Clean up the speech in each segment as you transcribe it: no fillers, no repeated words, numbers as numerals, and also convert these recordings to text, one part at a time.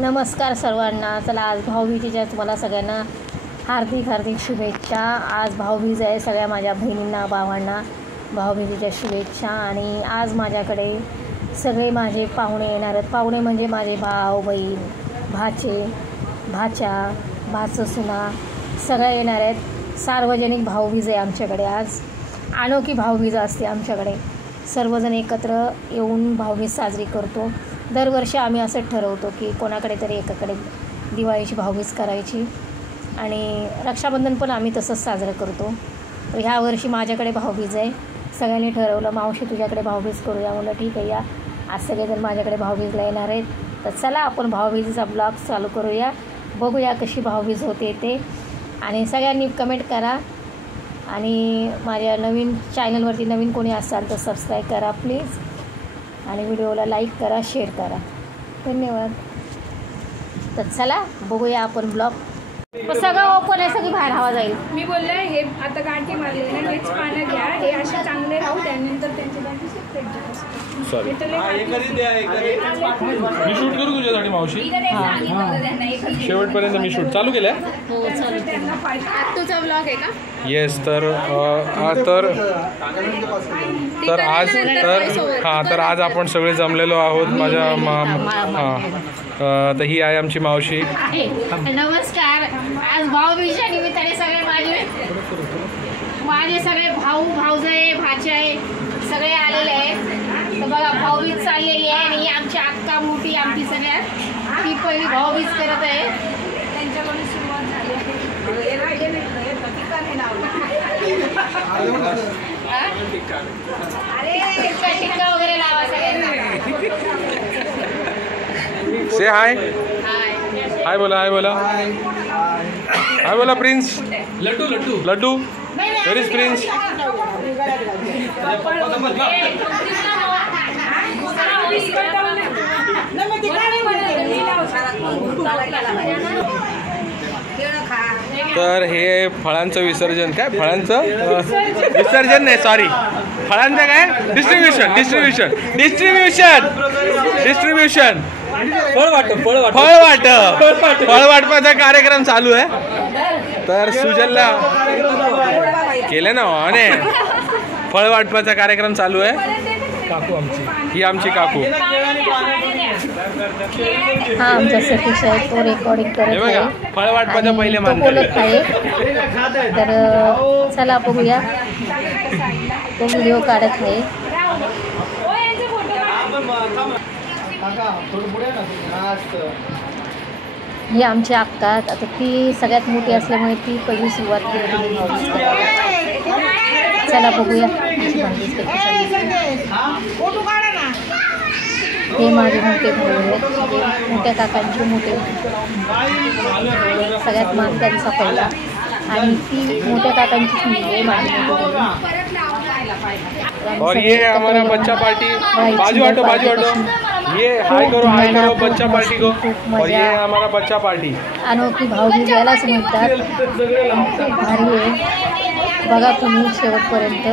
नमस्कार सर्वांना. चला आज भाऊबीजेच्या तुम्हाला सगळ्यांना हार्दिक हार्दिक शुभेच्छा. आज भाऊबीज आहे. सगळ्या माझ्या बहिणींना भावांना भाऊबीजेच्या शुभेच्छा. आणि आज माझ्याकडे सगळे माझे पाहुणे येणार आहेत. पाहुणे म्हणजे माझे भाऊ बहीण भाचे भाच्या भाचसुना सगळ्या येणार आहेत. सार्वजनिक भाऊबीज आहे आमच्याकडे. आज अनोखी भाऊबीज असते आमच्याकडे. सर्वजण एकत्र येऊन भाऊबीज साजरी करतो. दरवर्षी आम्ही असं ठरवतो की कोणाकडे तरी एकाकडे दिवाळीची भाऊबीज करायची आणि रक्षाबंधन पण आम्ही तसंच साजरं करतो. तर ह्या वर्षी माझ्याकडे भाऊबीज आहे. सगळ्यांनी ठरवलं मावशी तुझ्याकडे भाऊबीज करूया. म्हणलं ठीक आहे या. आज सगळेजण माझ्याकडे भाऊबीजला येणार आहेत. तर चला आपण भाऊबीजेचा ब्लॉग चालू करूया. बघूया कशी भाऊबीज होते ते. आणि सगळ्यांनी कमेंट करा. आणि माझ्या नवीन चॅनलवरती नवीन कोणी असाल तर सबस्क्राईब करा प्लीज. आणि व्हिडिओला लाईक करा, शेअर करा. धन्यवाद. तर चला बघूया आपण ब्लॉग. सगळं ओपन आहे, सगळी बाहेर हवा जाईल. मी बोलले हे आता गाठी मारले ना, हेच पानं घ्या. हे असे चांगले राहू त्यानंतर त्यांची गाठी सेपरेट घ्या. सॉरी मी शूट करू तुझ्यासाठी मावशी. शेवटपर्यंत मी शूट चालू केलं. तुझा ब्लॉग आहे का? येस. तर आज आपण सगळे जमलेलो आहोत. माझ्या तर ही आहे आमची मावशी. नमस्कार. आज भाऊबीजेच्या निमित्ताने सगळे माझे सगळे भाऊ भाऊजाई भाचे सगळे आलेले आहेत. तर बघा भाऊबीज चाललेली आहे. आणि ही आमची अक्का मोठी आमची सगळ्यात ती पहिली भाऊबीज करत आहे. त्यांच्याकडून सुरुवात झाली आहे. टिक्का वगैरे लावा सगळ्यांना. से हाय हाय बोला. हाय बोला. हाय बोला. Prince Laddu Laddu Laddu where is prince. तर हे फळांचं विसर्जन. काय फळांचं विसर्जन नाही, सॉरी. फळांचं काय डिस्ट्रीब्युशन फळ वाटपाचा कार्यक्रम चालू आहे. तर सुजलला केलं ना ने फळ वाटपाचा कार्यक्रम चालू आहे. काकू आमची ही आमची काकू. हा आमचा सतीश आहे. तो रेकॉर्डिंग करत आहे. फळ वाटपाचा पहिले बोलत आहे. तर चला बघूया. तो व्हिडिओ काढत आहे. ही आमची अक्का. आता ती सगळ्यात मोठी असल्यामुळे ती पहिली सुरुवात केली भाऊबीज करायला. चला बघूया आमची भाऊबीज कशी चालली. हे माझे मोठे भाऊ आहेत. मोठ्या काकांचे मोठे सगळ्यात मान त्यांचा पहिला. आणि ती मोठ्या काकांचीच मुलगी आहे माझी मोठी. और ये हमारा बच्चा पार्टी. बाजू हटो ये हाय करो बच्चा पार्टी को. और ये हमारा बच्चा पार्टी. अनोखी भाऊबीज यालाच म्हणतात. भारी आहे. बघा तुम्ही शेवटपर्यंत.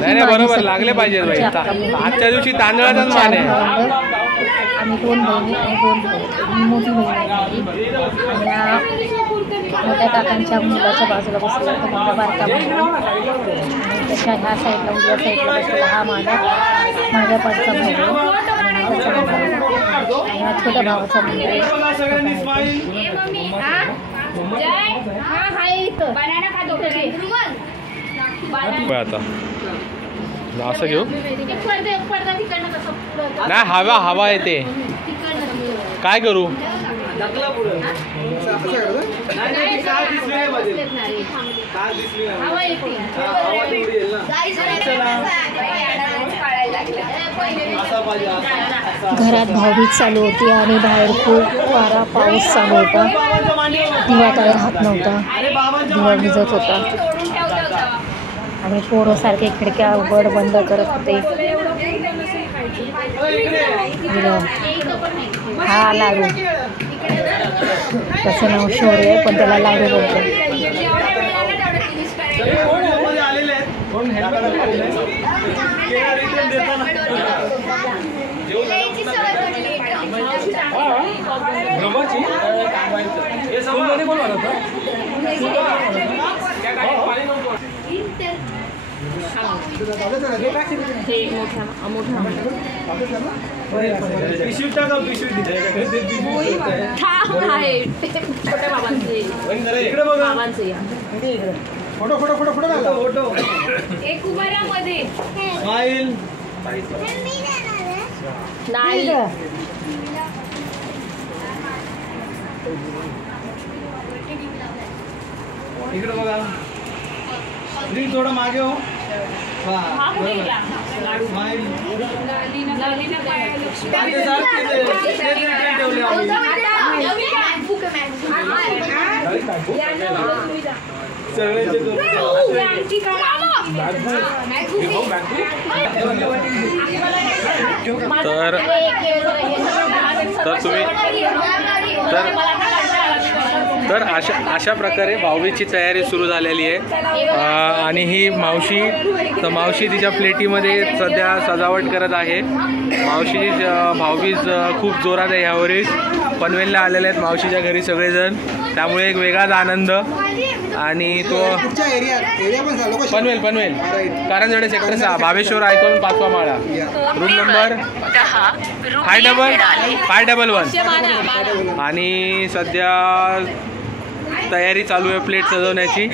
नाही बरोबर लागले पाहिजे बाई. आजच्या दिवशी तांदळाचाच मान आहे. आम्ही 2 बहिणी आणि 2 भाऊ. मोठी बहीण आहे. मोठ्या काकांच्या मुलाच्या बाजूला बसला तर मोठा बारका भाऊ. तशा ह्या साईडला उजव्या साईडला बसलेला हा माझ्या पाठचा भाऊ आणि माझा भाऊ. ह्या छोट्या भावाचा मुलगा आहे. आता असं घेऊ नाही. हवा येते. काय करू. घरात भाऊबीज चालू होती आणि बाहेर खूप वारा पाऊस चालू होता. दिवा काय राहत नव्हता. दिवा भिजत होता. आणि पोरं सारखे खिडक्या उघड बंद करत होते. हा लाडू त्याचं नाव शौर्य आहे पण त्याला लाडू बोलतो. इकडे बघा थोडं मागे हो. तर अशा प्रकारे भाऊबीजची तयारी सुरू झालेली आहे आणि ही मावशी मावशी तिच्या प्लेटीमध्ये सध्या सजावट करत आहे. मावशीची भाऊबीज खूप जोरात आहे यावेळी. पनवेलला आलेले आहेत मावशीच्या घरी सगळेजण, त्यामुळे एक वेगळाच आनंद. आणि तो पनवेल कारंजडे सेक्टर 6 भावेश्वर आयकॉन 5वा माळा, रूम नंबर 511. आणि सध्या तयारी चालू आहे प्लेट सजवण्याची.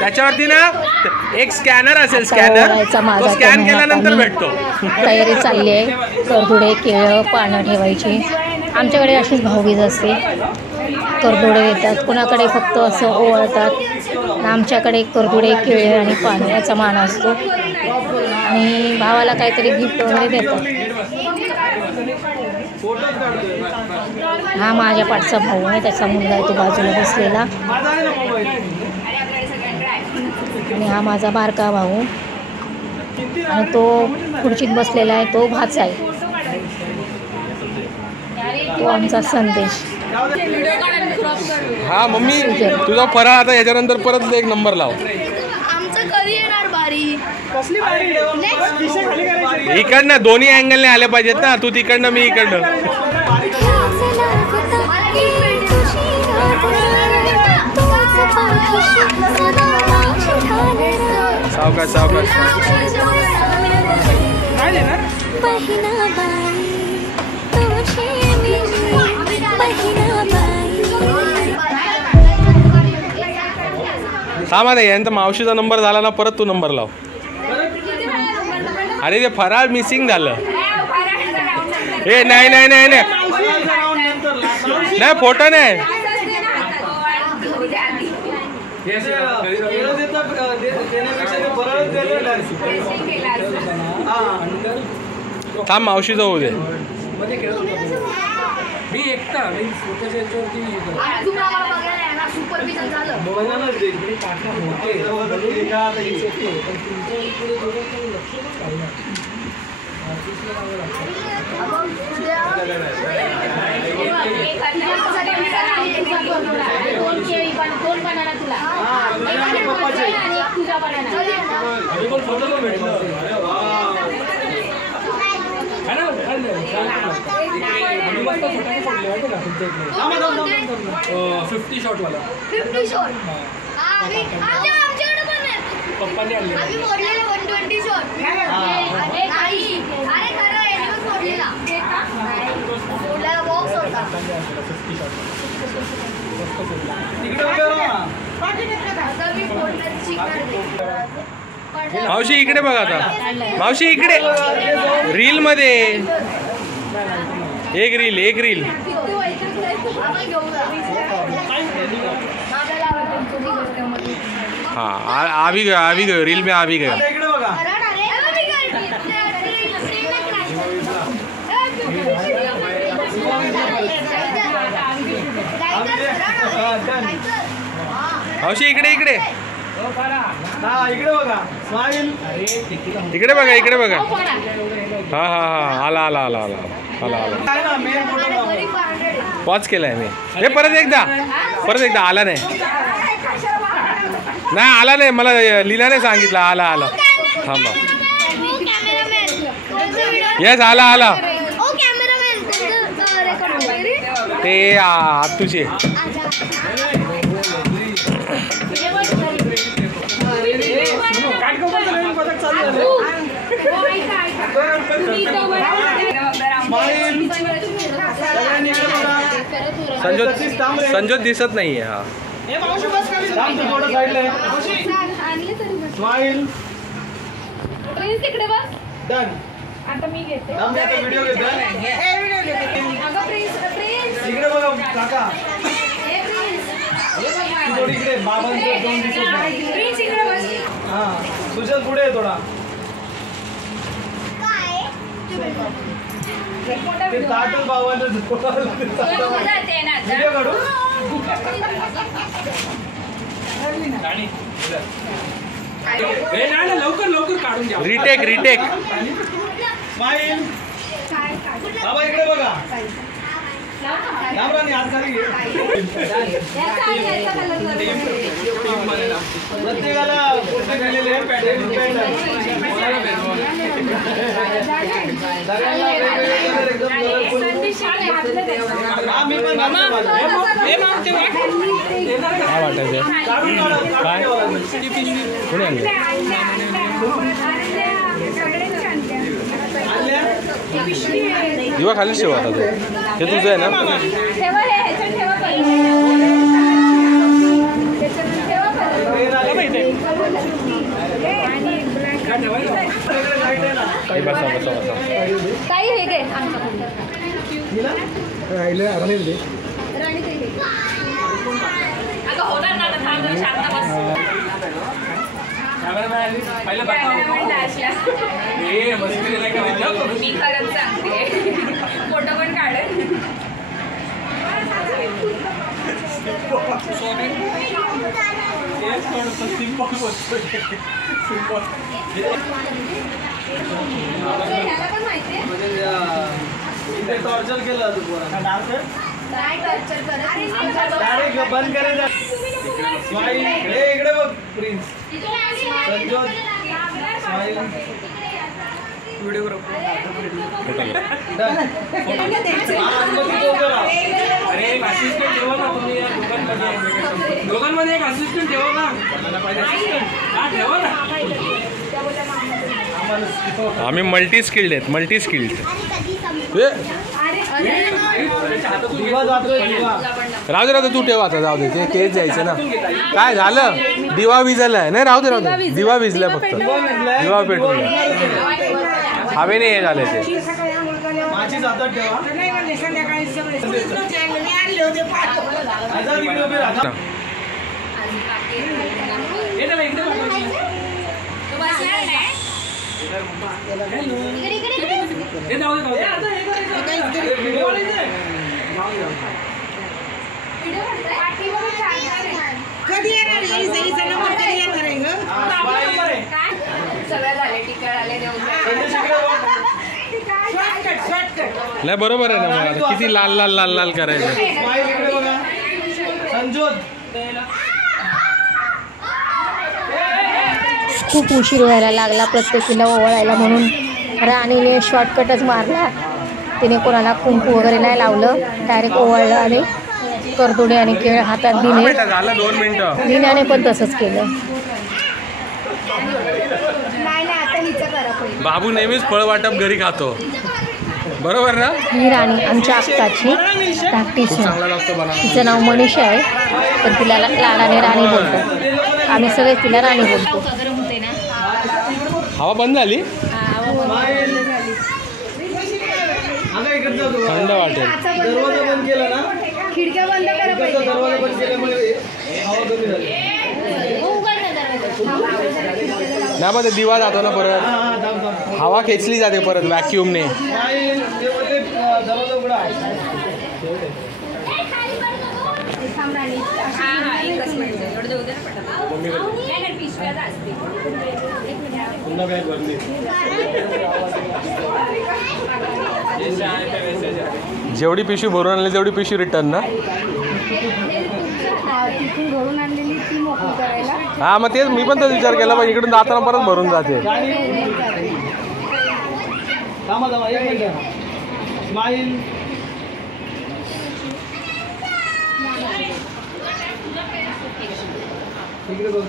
त्याच्यावरती ना एक स्कॅनर असेल, स्कॅनर तो स्कॅन केल्यानंतर भेटतो. तयारी चालली आहे. करदुडे, केळं, पानं ठेवायची. आमच्याकडे अशीच भाऊबीज असते. करदुडे येतात, कुणाकडे फक्त असं ओवाळतात. आमच्याकडे करदुडे, केळे आणि पानं याचा मान असतो. आणि भावाला काहीतरी गिफ्ट वगैरे देतात. हा माझ्या पाठचा भाऊ आहे, त्याचा मुलगा आहे तो बाजूला बसलेला. आणि हा माझा बारका भाऊ आणि तो खुर्चीत बसलेला आहे, तो भाचा आहे. तो आमचा संदेश. हा मम्मी तुझा फराळ आता याच्यानंतर परत एक नंबर लाव. आमचं कधी येणार बारी? इकडनं दोन्ही अँगलने आले पाहिजेत ना, तू तिकडनं मी इकडनं. सावकाश सावकाश. थांबा नाही यांचा मावशीचा नंबर झाला ना, परत तू नंबर लाव. अरे ते फराळ मिसिंग झालं. हे नाही नाही नाही नाही फोटो नाही. थांब मावशीचं होऊ दे. मी एकटा $50 शॉट वाला. 50 शॉट. पप्पांनी आणले. आम्ही मोडलेला 120 शॉट. नाही अरे खरं एनिमल मोडलेला. मोडलेला बॉक्स होता. आता मी मोडण्याची शिकार. मावशी इकडे बघा आता. मावशी इकडे रील मध्ये एक रील. हाँ आ भी गए रील में आ भी गए. मावशी इकडे इकडे बघा. इकडे बघा. हा आला पॉज केलाय मी. हे परत एकदा आला नाही मला लीलाने सांगितलं. आला थांबा. येस आला ते तुझे संजोत दिसत नाहीये. हा तिकडे बस. आता मी घेते. व्हिडिओ घेतो इकडे बघा काका. थोडी इकडे बाबांचं दोन दिसत नाही. हा सुजल पुढे आहे थोडा. ते ताटच बाबांचं व्हिडिओ काढू. लवकर काढून घ्या. Retake smile. बाबा इकडे बघा. प्रत्येकाला काय वाटायचं काय कोणी आणलं दिवा खाली ठेवा आता. हे तुझं आहे ना. बसा काही हे घे मी खरंच सांगते. फोटो पण काढेल. टॉर्चर केलं बंद करायचं. इकडे बघ प्रिन्स. संजोत दोघांमध्ये एक असिस्टंट ठेवा ना. आम्ही मल्टी स्किल्ड आहेत. Multi skilled. राहू दे तू ठेवा आता. जाऊ दे ते केस जायचं ना. काय झालं दिवा विजलाय नाही. राहू दे दिवा विजलाय फक्त. दिवा पेटून हवे नाही हे झाले ते. माझीच हातात ठेवा. कधी येणार नंबर कधी येणार आहे ग. सगळं झाले. टिकट आले देऊन. नाही बरोबर आहे ना. मग आता किती लाल लाल लाल लाल करायचं. खूप उशीर व्हायला लागला प्रत्येकीला ओवाळायला म्हणून राणीने शॉर्टकटच मारला. तिने कोणाला कुंकू वगैरे नाही लावलं. डायरेक्ट ओवाळलं आणि करदोडे आणि केळ हातात दिले. झालं 2 मिनिटं. नीनाने पण तसंच केलं. बाबू नेहमीच फळ वाटप घरी खातो. बरोबर ना. ही राणी आमच्या अक्काची धाकटी सून. चांगला लागतो मला. तिचं नाव मनीषा आहे पण तिला लाडाने राणी बोलतात. आम्ही सगळे तिला राणी बोलतो. हवा बंद झाली. थंड वाटेल. दरवाजा बंद केला ना. खिडक्या बंद करा. दरवाजा बंद केल्यामुळे हवा कमी झाली. नाही मग ते दिवा जातो ना परत. हवा खेचली जाते परत व्हॅक्युमने. दरवाजा उघडा. जेवढी पिशवी भरून आणली तेवढी पिशवी रिटर्न ना. भरून आणलेली ती मोकळी करायला. हा मग तेच मी पण तोच विचार केला. पण इकडून जाताना परत भरून जाते. थांबा एक मिनिट. स्माईल. इकडे बघ.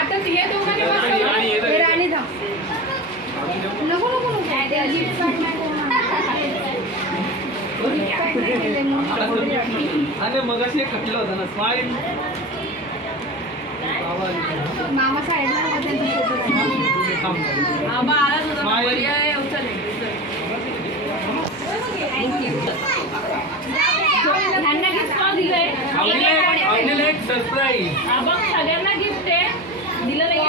आता हे दोघांनी हे राणी जा. नको नको नको अरे मगाशी एक कटलं होतं ना स्माईल. मामा साईडला ह्यांना गिफ्ट का दिलंय? सरप्राईज. सगळ्यांना गिफ्ट आहे दिलं नाही.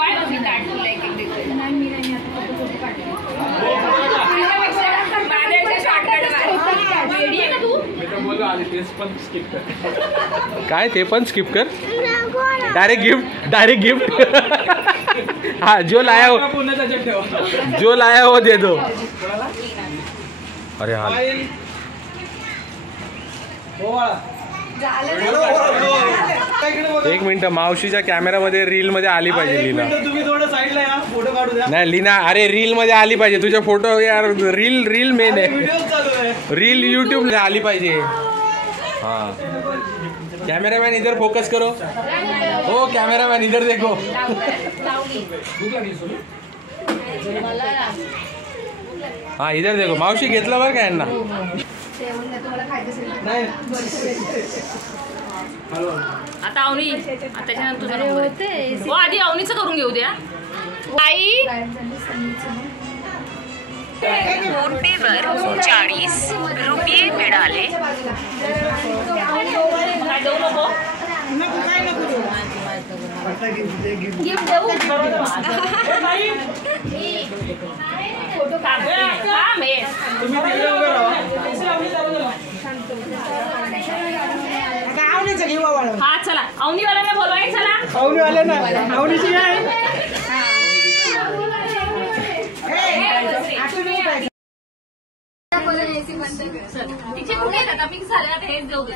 काय ते पण स्किप कर. Direct gift. हाँ जो लाया हो दे दो. अरे हाँ एक मिनिट, मावशीच्या कॅमेरामध्ये रील मध्ये आली पाहिजे लीना. तुम्ही थोडं साईडला या, फोटो काढू द्या. नाही लीना, अरे रील मध्ये आली पाहिजे तुझ्या फोटो यार. रील मेन आहे. व्हिडिओ चालू आहे. रील यूट्यूब आली पाहिजे. हाँ कैमरामैन इधर फोकस करो. हो कैमरामैन इधर देखो. हाँ इधर देखो. मावशी घेतलं बरं का यांना. आता अवनी त्याच्यानंतर तुझा नंबर आहे. हो आधी अवनीचं करून घेऊ द्या. आई फोनपेवर 40 रुपये मिळाले. काय देऊ नको. गिफ्ट देऊ. फोटो काढूया. तुम्ही तिकडे उभे राहा. हा चला अवनीवाल्यांना बोलवाय. चला अवनीवाले ना, अवनीची आहे. तिचे कुठे आहेत आता? मिक्स झाले आता. हेच देऊ दे.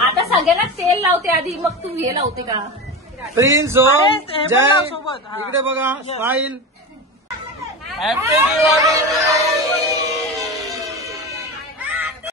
आता सगळ्यांना तेल लावते आधी, मग तू हे लावते का? प्रिन्स हो जय. इकडे बघा स्माईल. हॅपी दिवाळी.